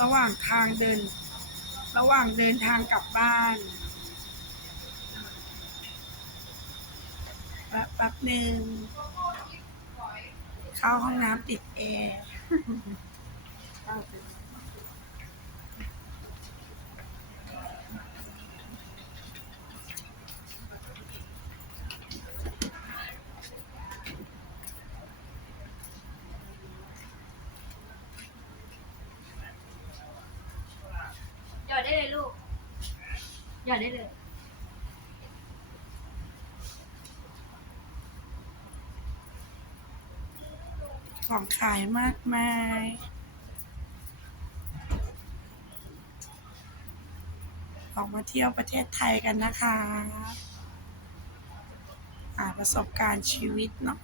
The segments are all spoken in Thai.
ระหว่างทางเดิน ระหว่างเดินทางกลับบ้านแป๊บหนึ่งเข้าห้องน้ำติดแอร์ หยอดได้เลยลูก หยอดได้เลย ของขายมากมาย ออกมาเที่ยวประเทศไทยกันนะคะอ่าประสบการณ์ชีวิตเนาะ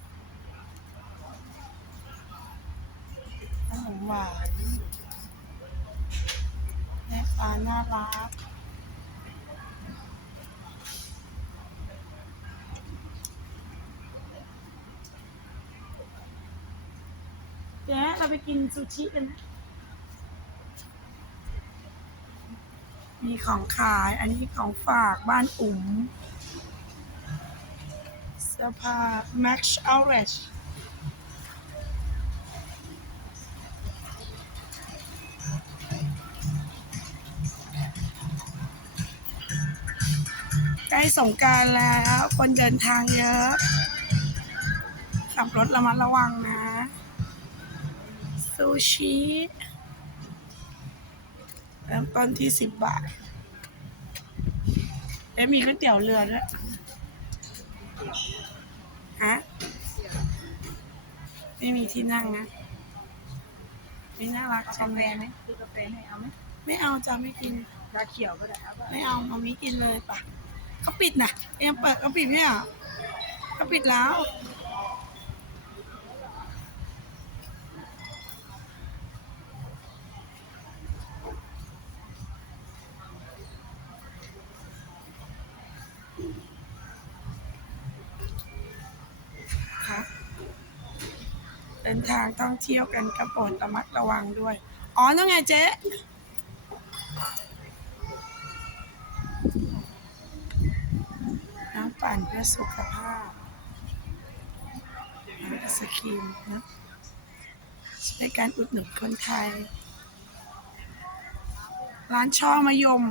ขนมหวานแม่ค้าน่ารัก จ๊เราไปกินซูชิกัน มีของขาย อันนี้ของฝากบ้านอุ๋มเสื้อผ้า Max Outlet ใกล้สงการแล้ว คนเดินทางเยอะ ขับรถระมัดระวังนะ ซูชิเริ่มต้นที่สิบบาทเอ๊ะมีก๋วยเตี๋ยวเรือด้วยฮะไม่มีที่นั่งนะไม่น่ารักจังเลยไหมคือกาแฟให้เอาไหมไม่เอาจะไม่กินชาเขียวก็ได้เอาป่ะไม่เอาเอามีกินเลยปะเขาปิดนะยังเปิดเขาปิดเนี่ยเหรอเขาปิดแล้ว นทางท่องเที่ยวกันกระโปรดระมัดระวังด้วย อ๋อนั่นไงเจ๊น้ำปั่นเพื่อสุขภาพน้ำไอศครีมนะในการอุดหนุนคนไทย ร้านช่อมะยม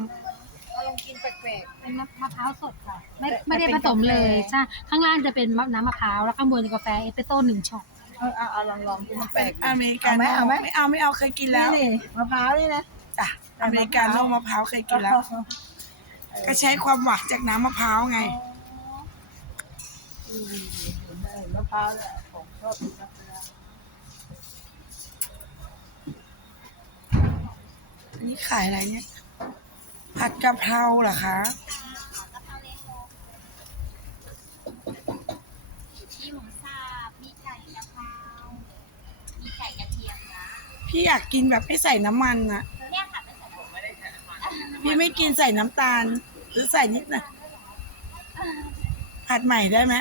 เอาลองกินแปลกเป็นมะมะพร้าวสดค่ะ ไม่แต่ไม่ได้แต่เป็ผนสมเลยกาแฟใช่ข้างล่างจะเป็นน้ำมะพร้าว แล้วข้างบนกาแฟเอสเปรสโซ่หนึ่งช็อตๆ เออเอาเอาลองลองกินมันแปลก อเมริกาเอาไหมโน่เอาไหม ไม่เอาไม่เอาเคยกินแล้วนี่มะพร้าวนี่นะจ้ะอเมริกาโน่มะพร้าวเคยกินแล้ว ก็ใช้ความหวานจากน้ำมะพร้าวไง อืมได้มะพร้าวเนี่ยของชอบกินมะพร้าวอันนี้ขายอะไรเนี่ย ผัดกะเพราเหรอคะ พี่อยากกินแบบไม่ใส่น้ำมันอะเนี่ยค่ะเป็นพี่ไม่กินใส่น้ำตาล หรือใส่นิดหน่อยผัดใหม่ได้ไหม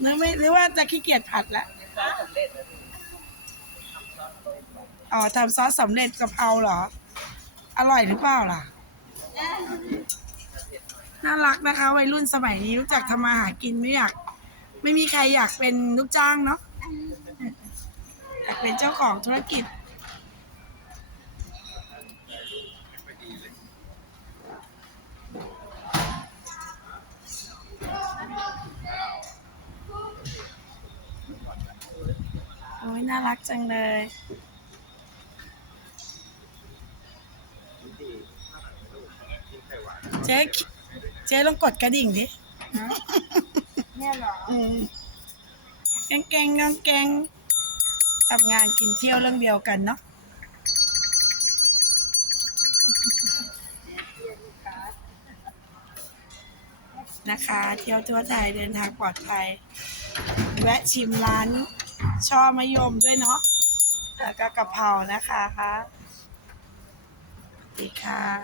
หรือไม่หรือว่าจะขี้เกียจผัดละอ๋อทำซอสสำเร็จกะเพราเหรอ อร่อยหรือเปล่าล่ะ น่ารักนะคะ วัยรุ่นสมัยนี้รู้จักทำมาหากินไม่อยาก ไม่มีใครอยากเป็นลูกจ้างเนาะอยากเป็นเจ้าของธุรกิจ โอ้ยน่ารักจังเลย เจ๊เจ๊ลองกดกระดิ่งดิเนี่ยเหรออืมแกงแกงน้องแกงทำงานกินเที่ยวเรื่องเดียวกันเนาะนะคะ เที่ยวทั่วไทยเดินทางปลอดภัย แวะชิมร้าน ช่อมะยมด้วยเนาะแล้วก็กะเพรานะคะสวัสดีค่ะ